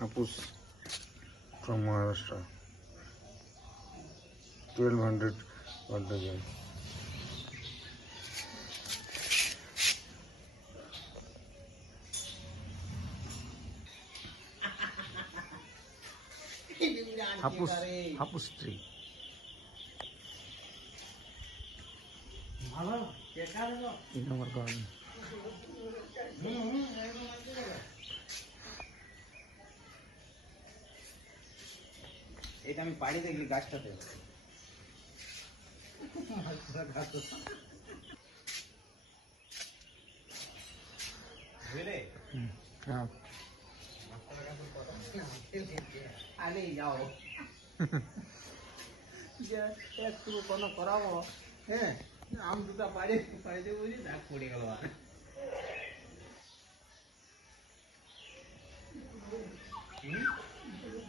Hapus from Maharashtra. 1200 per dozen. Hapus tree. In our garden. এটা আমি বাড়ি দেখলি গাছটাতে বুঝলে আরে যাও যে একটু কোনো করাবো হ্যাঁ আম দুটা বাড়িতে বুঝি দাগ পড়ে গেল আর